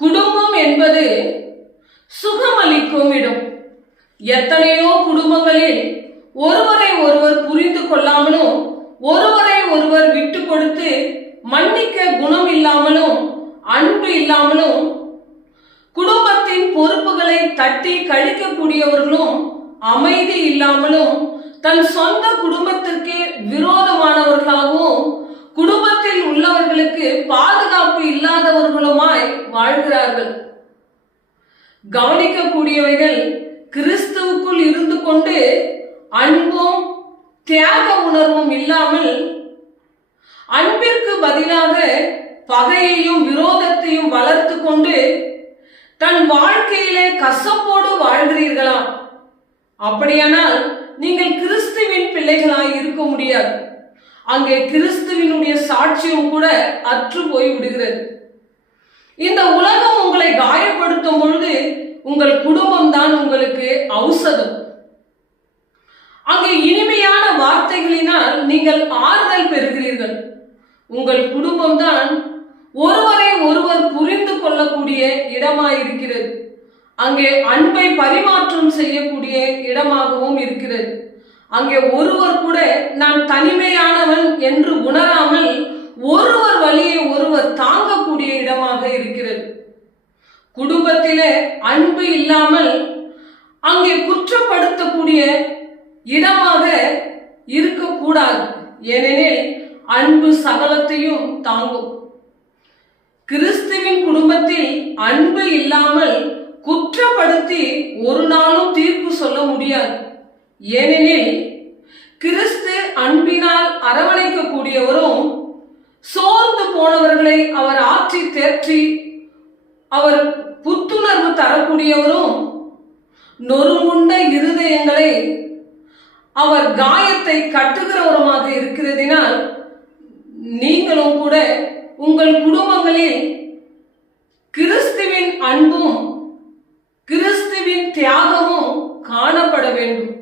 குடும்பம் என்பது சுகமளிக்கும் இடம். எத்தனையோ குடும்பங்களில் ஒருவரை ஒருவர் புரிந்து கொள்ளாமலும், ஒருவரை ஒருவர் விட்டு கொடுத்து மன்னிக்க குணம் இல்லாமலும், அன்பு இல்லாமலும், குடும்பத்தின் பொறுப்புகளை தட்டி கழிக்கக்கூடியவர்களும், அமைதி இல்லாமலும், தன் சொந்த குடும்பத்திற்கு விரோதமானவர்களாகவும், குடும்பத்தில் உள்ளவர்களுக்கு பாதுகாப்பு இல்லாதவர்களுமாய் வாழ்கிறார்கள். கவனிக்கக்கூடியவைகள் கிறிஸ்துவுக்குள் இருந்து கொண்டு அன்பும் தியாக உணர்வும் இல்லாமல் அன்பிற்கு பதிலாக பகையையும் விரோதத்தையும் வளர்த்து கொண்டு தன் வாழ்க்கையிலே கசப்போடு வாழ்கிறீர்களா? அப்படியானால் நீங்கள் கிறிஸ்துவின் பிள்ளைகளாய் இருக்க முடியாது. அங்கே கிறிஸ்துவினுடைய சாட்சியும் கூட அற்று போய் விடுகிறது. இந்த உலகம் உங்களை காயப்படுத்தும் பொழுது உங்கள் குடும்பம் தான் உங்களுக்கு ஔஷதம். அங்கே இனிமையான வார்த்தைகளினால் நீங்கள் ஆறுதல் பெறுகிறீர்கள். உங்கள் குடும்பம் தான் ஒருவரை ஒருவர் புரிந்து கொள்ளக்கூடிய இடமாயிருக்கிறது. அங்கே அன்பை பரிமாற்றம் செய்யக்கூடிய இடமாகவும் இருக்கிறது. அங்கே ஒருவர் கூட நான் தனிமையானவன் என்று உணராமல் ஒருவர் வழியை ஒருவர் தாங்கக்கூடிய இடமாக இருக்கிறது. குடும்பத்திலே அன்பு இல்லாமல் அங்கே குற்றப்படுத்தக்கூடிய இடமாக இருக்கக்கூடாது. ஏனெனில் அன்பு சகலத்தையும் தாங்கும். கிறிஸ்துவின் குடும்பத்தில் அன்பு இல்லாமல் குற்றப்படுத்தி ஒரு நாளும் தீர்ப்பு சொல்ல முடியாது. ஏனெனில் கிறிஸ்து அன்பினால் அரவணைக்கக்கூடியவரும், சோர்ந்து போனவர்களை அவர் ஆற்றி தேற்றி அவர் புத்துணர்வு தரக்கூடியவரும், நொறுங்குண்ட இருதயங்களை அவர் காயத்தை கட்டுகிறவருமாக இருக்கிறதினால் நீங்களும் கூட உங்கள் குடும்பங்களில் கிறிஸ்துவின் அன்பும் கிறிஸ்துவின் தியாகமும் காணப்பட வேண்டும்.